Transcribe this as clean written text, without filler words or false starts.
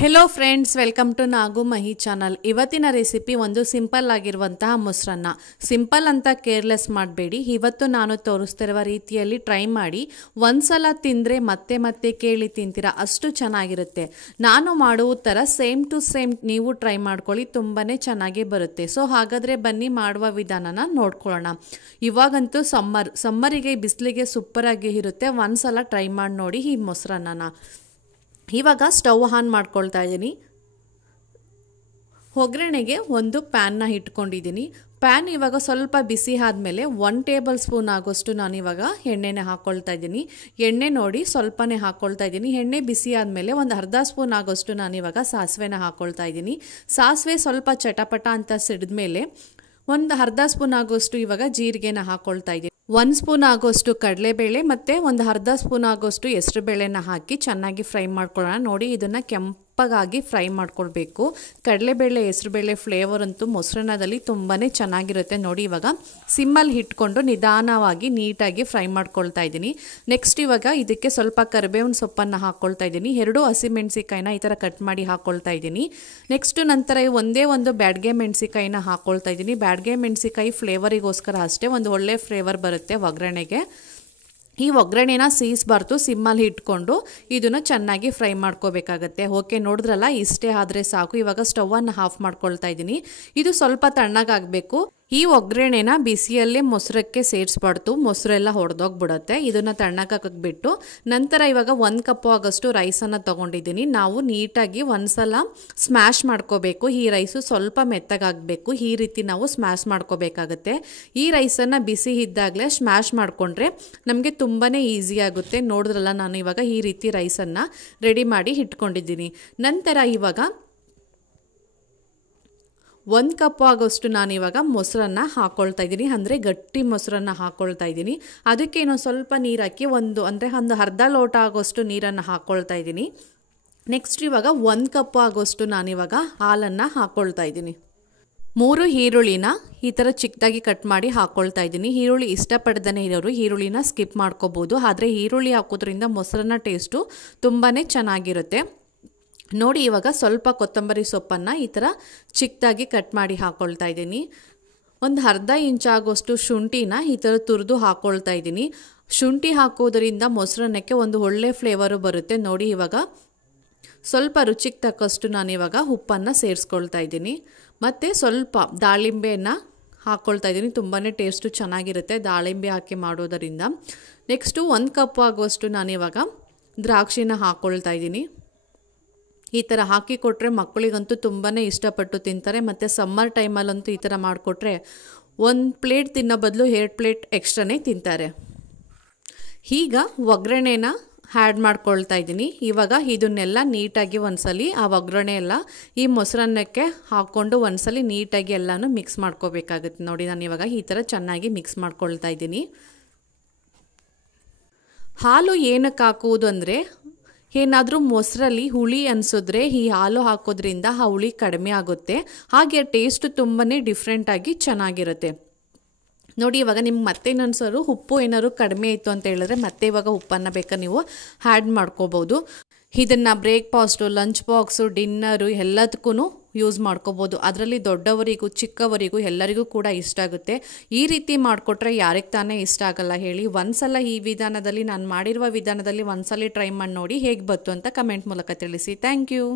Hello friends, welcome to Nagu Mahi channel. ಇವತ್ತಿನ recipe ಒಂದು simple ಆಗಿರುವಂತಹ ಮೊಸರನ್ನ. ಸಿಂಪಲ್ ಅಂತ ಕೇರ್ಲೆಸ್ ಮಾಡಬೇಡಿ. ಇವತ್ತು ನಾನು ತೋರಿಸ್ತಿರುವ ರೀತಿಯಲ್ಲಿ ಟ್ರೈ ಮಾಡಿ. ಒಂದ್ಸಲ ತಿಂದರೆ ಮತ್ತೆ ಮತ್ತೆ ಕೇಳಿ ತಿಂತೀರಾ, ಅಷ್ಟು ಚೆನ್ನಾಗಿರುತ್ತೆ. ನಾನು ಮಾಡುವ ಥರ ಸೇಮ್ ಟು ಸೇಮ್ ನೀವು ಟ್ರೈ ಮಾಡ್ಕೊಳ್ಳಿ, ತುಂಬಾ ಚೆನ್ನಾಗಿ ಬರುತ್ತೆ. ಸೊ ಹಾಗಾದರೆ ಬನ್ನಿ ಮಾಡುವ ವಿಧಾನನ ನೋಡ್ಕೊಳ್ಳೋಣ. ಇವಾಗಂತೂ ಸಮ್ಮರಿಗೆ ಬಿಸಿಲಿಗೆ ಸೂಪರಾಗಿ ಇರುತ್ತೆ. ಒಂದ್ಸಲ ಟ್ರೈ ಮಾಡಿ ನೋಡಿ ಈ ಮೊಸರನ್ನ. ಇವಾಗ ಸ್ಟವ್ ಆನ್ ಮಾಡ್ಕೊಳ್ತಾ ಇದ್ದೀನಿ. ಒಗ್ಗರಣೆಗೆ ಒಂದು ಪ್ಯಾನ್ನ ಇಟ್ಕೊಂಡಿದ್ದೀನಿ. ಪ್ಯಾನ್ ಇವಾಗ ಸ್ವಲ್ಪ ಬಿಸಿ ಆದಮೇಲೆ 1 ಟೇಬಲ್ ಸ್ಪೂನ್ ಆಗೋಷ್ಟು ನಾನಿವಾಗ ಎಣ್ಣೆನ ಹಾಕ್ಕೊಳ್ತಾ ಇದ್ದೀನಿ. ಎಣ್ಣೆ ನೋಡಿ ಸ್ವಲ್ಪನೇ ಹಾಕ್ಕೊಳ್ತಾ ಇದ್ದೀನಿ. ಎಣ್ಣೆ ಬಿಸಿ ಆದಮೇಲೆ ಒಂದು ಅರ್ಧ ಸ್ಪೂನ್ ಆಗೋಷ್ಟು ನಾನಿವಾಗ ಸಾಸಿವೆನ ಹಾಕ್ಕೊಳ್ತಾ ಇದ್ದೀನಿ. ಸಾಸಿವೆ ಸ್ವಲ್ಪ ಚಟಪಟ ಅಂತ ಸಿಡಿದ್ಮೇಲೆ ಒಂದು ಅರ್ಧ ಸ್ಪೂನ್ ಆಗೋಷ್ಟು ಇವಾಗ ಜೀರಿಗೆನ ಹಾಕ್ಕೊಳ್ತಾ ಇದ್ದೀನಿ. 1 ಸ್ಪೂನ್ ಆಗೋಷ್ಟು ಕಡಲೆಬೇಳೆ ಮತ್ತು ಒಂದು ಅರ್ಧ ಸ್ಪೂನ್ ಆಗೋಷ್ಟು ಹೆಸರುಬೇಳೆನ ಹಾಕಿ ಚೆನ್ನಾಗಿ ಫ್ರೈ ಮಾಡ್ಕೊಳ್ಳೋಣ. ನೋಡಿ, ಇದನ್ನು ಕೆಂಪಗಾಗಿ ಫ್ರೈ ಮಾಡ್ಕೊಳ್ಬೇಕು. ಕಡಲೆಬೇಳೆ ಹೆಸರುಬೇಳೆ ಫ್ಲೇವರ್ ಅಂತೂ ಮೊಸರನ್ನದಲ್ಲಿ ತುಂಬಾ ಚೆನ್ನಾಗಿರುತ್ತೆ. ನೋಡಿ, ಇವಾಗ ಸಿಮ್ಮಲ್ಲಿ ಇಟ್ಕೊಂಡು ನಿಧಾನವಾಗಿ ನೀಟಾಗಿ ಫ್ರೈ ಮಾಡ್ಕೊಳ್ತಾ ಇದ್ದೀನಿ. ನೆಕ್ಸ್ಟ್ ಇವಾಗ ಇದಕ್ಕೆ ಸ್ವಲ್ಪ ಕರಿಬೇವಿನ ಸೊಪ್ಪನ್ನು ಹಾಕ್ಕೊಳ್ತಾ ಇದ್ದೀನಿ. 2 ಹಸಿಮೆಣಸಿಕಾಯಿನ ಈ ಥರ ಕಟ್ ಮಾಡಿ ಹಾಕ್ಕೊಳ್ತಾ ಇದ್ದೀನಿ. ನೆಕ್ಸ್ಟ್ ನಂತರ ಒಂದೇ ಒಂದು ಬ್ಯಾಡಗೆ ಮೆಣಸಿಕಾಯಿನ ಹಾಕ್ಕೊಳ್ತಾ ಇದ್ದೀನಿ. ಬ್ಯಾಡಗೆ ಮೆಣಸಿಕಾಯಿ ಫ್ಲೇವರಿಗೋಸ್ಕರ ಅಷ್ಟೇ, ಒಂದು ಒಳ್ಳೆ ಫ್ಲೇವರ್ ಬರುತ್ತೆ ಒಗ್ಗರಣೆಗೆ. ಈ ಒಗ್ಗರಣೆನ ಸೀಸಬಾರ್ದು, ಸಿಮ್ಮಲ್ಲಿ ಇಟ್ಕೊಂಡು ಇದನ್ನು ಚೆನ್ನಾಗಿ ಫ್ರೈ ಮಾಡ್ಕೋಬೇಕಾಗತ್ತೆ. ಓಕೆ, ನೋಡಿದ್ರಲ್ಲ, ಇಷ್ಟೇ ಆದರೆ ಸಾಕು. ಇವಾಗ ಸ್ಟವನ್ನು ಆಫ್ ಮಾಡ್ಕೊಳ್ತಾ ಇದ್ದೀನಿ. ಇದು ಸ್ವಲ್ಪ ತಣ್ಣಗಾಗಬೇಕು. ಈ ಒಗ್ಗರಣೆನ ಬಿಸಿಯಲ್ಲೇ ಮೊಸರಕ್ಕೆ ಸೇರಿಸ್ಬಾರ್ದು, ಮೊಸರೆಲ್ಲ ಹೊಡೆದೋಗ್ಬಿಡುತ್ತೆ. ಇದನ್ನು ತಣ್ಣಗಾಕಬಿಟ್ಟು ನಂತರ ಇವಾಗ 1 ಕಪ್ ಆಗೋಷ್ಟು ರೈಸನ್ನು ತೊಗೊಂಡಿದ್ದೀನಿ. ನಾವು ನೀಟಾಗಿ ಒಂದ್ಸಲ ಸ್ಮ್ಯಾಶ್ ಮಾಡ್ಕೋಬೇಕು. ಈ ರೈಸು ಸ್ವಲ್ಪ ಮೆತ್ತಗಾಗಬೇಕು. ಈ ರೀತಿ ನಾವು ಸ್ಮ್ಯಾಶ್ ಮಾಡ್ಕೋಬೇಕಾಗತ್ತೆ. ಈ ರೈಸನ್ನು ಬಿಸಿ ಇದ್ದಾಗಲೇ ಸ್ಮ್ಯಾಶ್ ಮಾಡಿಕೊಂಡ್ರೆ ನಮಗೆ ತುಂಬಾ ಈಸಿ ಆಗುತ್ತೆ. ನೋಡಿದ್ರಲ್ಲ, ನಾನು ಇವಾಗ ಈ ರೀತಿ ರೈಸನ್ನು ರೆಡಿ ಮಾಡಿ ಇಟ್ಕೊಂಡಿದ್ದೀನಿ. ನಂತರ ಇವಾಗ 1 ಕಪ್ ಆಗೋಷ್ಟು ನಾನಿವಾಗ ಮೊಸರನ್ನ ಹಾಕ್ಕೊಳ್ತಾ ಇದ್ದೀನಿ. ಅಂದರೆ ಗಟ್ಟಿ ಮೊಸರನ್ನ ಹಾಕ್ಕೊಳ್ತಾ ಇದ್ದೀನಿ. ಅದಕ್ಕೇನೋ ಸ್ವಲ್ಪ ನೀರು ಹಾಕಿ ಒಂದು ಅರ್ಧ ಲೋಟ ಆಗೋಷ್ಟು ನೀರನ್ನು ಹಾಕ್ಕೊಳ್ತಾ ಇದ್ದೀನಿ. ನೆಕ್ಸ್ಟ್ ಇವಾಗ 1 ಕಪ್ ಆಗೋಷ್ಟು ನಾನಿವಾಗ ಹಾಲನ್ನು ಹಾಕ್ಕೊಳ್ತಾ ಇದ್ದೀನಿ. 3 ಈರುಳ್ಳಿನ ಈ ಥರ ಚಿಕ್ಕದಾಗಿ ಕಟ್ ಮಾಡಿ ಹಾಕ್ಕೊಳ್ತಾ ಇದ್ದೀನಿ. ಈರುಳ್ಳಿ ಇಷ್ಟಪಡ್ದೇ ಇರೋರು ಈರುಳ್ಳಿನ ಸ್ಕಿಪ್ ಮಾಡ್ಕೋಬೋದು. ಆದರೆ ಈರುಳ್ಳಿ ಹಾಕೋದ್ರಿಂದ ಮೊಸರನ್ನ ಟೇಸ್ಟು ತುಂಬಾ ಚೆನ್ನಾಗಿರುತ್ತೆ. ನೋಡಿ, ಇವಾಗ ಸ್ವಲ್ಪ ಕೊತ್ತಂಬರಿ ಸೊಪ್ಪನ್ನು ಈ ಥರ ಚಿಕ್ಕದಾಗಿ ಕಟ್ ಮಾಡಿ ಹಾಕ್ಕೊಳ್ತಾ ಇದ್ದೀನಿ. ಒಂದು ಅರ್ಧ ಇಂಚ್ ಆಗೋಷ್ಟು ಶುಂಠಿನ ಈ ಥರ ತುರಿದು ಹಾಕ್ಕೊಳ್ತಾ ಇದ್ದೀನಿ. ಶುಂಠಿ ಹಾಕೋದ್ರಿಂದ ಮೊಸರನ್ನಕ್ಕೆ ಒಂದು ಒಳ್ಳೆ ಫ್ಲೇವರು ಬರುತ್ತೆ. ನೋಡಿ, ಇವಾಗ ಸ್ವಲ್ಪ ರುಚಿಗೆ ತಕ್ಕಷ್ಟು ನಾನಿವಾಗ ಉಪ್ಪನ್ನು ಸೇರಿಸ್ಕೊಳ್ತಾ ಇದ್ದೀನಿ. ಮತ್ತು ಸ್ವಲ್ಪ ದಾಳಿಂಬೆಯನ್ನು ಹಾಕ್ಕೊಳ್ತಾ ಇದ್ದೀನಿ. ತುಂಬಾ ಟೇಸ್ಟು ಚೆನ್ನಾಗಿರುತ್ತೆ ದಾಳಿಂಬೆ ಹಾಕಿ ಮಾಡೋದರಿಂದ. ನೆಕ್ಸ್ಟು 1 ಕಪ್ ಆಗುವಷ್ಟು ನಾನಿವಾಗ ದ್ರಾಕ್ಷಿನ ಹಾಕ್ಕೊಳ್ತಾ ಇದ್ದೀನಿ. ಈ ಥರ ಹಾಕಿ ಕೊಟ್ಟರೆ ಮಕ್ಕಳಿಗಂತೂ ತುಂಬಾ ಇಷ್ಟಪಟ್ಟು ತಿಂತಾರೆ. ಮತ್ತು ಸಮ್ಮರ್ ಟೈಮಲ್ಲಂತೂ ಈ ಥರ ಮಾಡಿಕೊಟ್ರೆ 1 ಪ್ಲೇಟ್ ತಿನ್ನೋ ಬದಲು 2 ಪ್ಲೇಟ್ ಎಕ್ಸ್ಟ್ರಾನೇ ತಿಂತಾರೆ. ಈಗ ಒಗ್ಗರಣೆನ ಆ್ಯಡ್ ಮಾಡ್ಕೊಳ್ತಾ ಇದ್ದೀನಿ. ಇವಾಗ ಇದನ್ನೆಲ್ಲ ನೀಟಾಗಿ ಒಂದ್ಸಲಿ ಆ ಒಗ್ಗರಣೆ ಎಲ್ಲ ಈ ಮೊಸರನ್ನಕ್ಕೆ ಹಾಕ್ಕೊಂಡು ಒಂದ್ಸಲಿ ನೀಟಾಗಿ ಎಲ್ಲನೂ ಮಿಕ್ಸ್ ಮಾಡ್ಕೋಬೇಕಾಗುತ್ತೆ. ನೋಡಿ, ನಾನು ಇವಾಗ ಈ ಥರ ಚೆನ್ನಾಗಿ ಮಿಕ್ಸ್ ಮಾಡ್ಕೊಳ್ತಾ ಇದ್ದೀನಿ. ಹಾಲು ಏನಕ್ಕೆ ಹಾಕುವುದು ಅಂದರೆ, ಏನಾದರೂ ಮೊಸರಲ್ಲಿ ಹುಳಿ ಅನಿಸಿದ್ರೆ ಈ ಹಾಲು ಹಾಕೋದ್ರಿಂದ ಆ ಹುಳಿ ಕಡಿಮೆ ಆಗುತ್ತೆ. ಹಾಗೆ ಟೇಸ್ಟು ತುಂಬಾ ಡಿಫ್ರೆಂಟಾಗಿ ಚೆನ್ನಾಗಿರುತ್ತೆ. ನೋಡಿ, ಇವಾಗ ನಿಮ್ಗೆ ಮತ್ತೆ ಇನ್ನೊಂದ್ಸರು ಉಪ್ಪು ಏನಾದ್ರು ಕಡಿಮೆ ಇತ್ತು ಅಂತ ಹೇಳಿದ್ರೆ ಮತ್ತೆ ಇವಾಗ ಉಪ್ಪನ್ನು ಬೇಕಾ ನೀವು ಆ್ಯಡ್ ಮಾಡ್ಕೋಬೋದು. ಇದನ್ನು ಬ್ರೇಕ್ಫಾಸ್ಟು, ಲಂಚ್ ಬಾಕ್ಸು, ಡಿನ್ನರು ಎಲ್ಲದಕ್ಕೂ ಯೂಸ್ ಮಾಡ್ಕೋಬೋದು. ಅದರಲ್ಲಿ ದೊಡ್ಡವರಿಗೂ ಚಿಕ್ಕವರಿಗೂ ಎಲ್ಲರಿಗೂ ಕೂಡ ಇಷ್ಟ ಆಗುತ್ತೆ. ಈ ರೀತಿ ಮಾಡಿಕೊಟ್ರೆ ಯಾರಿಗೆ ತಾನೇ ಇಷ್ಟ ಆಗಲ್ಲ ಹೇಳಿ. ಒಂದ್ಸಲ ಈ ವಿಧಾನದಲ್ಲಿ, ನಾನು ಮಾಡಿರುವ ವಿಧಾನದಲ್ಲಿ ಒಂದ್ಸಲ ಟ್ರೈ ಮಾಡಿ ನೋಡಿ, ಹೇಗೆ ಬಂತು ಅಂತ ಕಮೆಂಟ್ ಮೂಲಕ ತಿಳಿಸಿ. Thank you.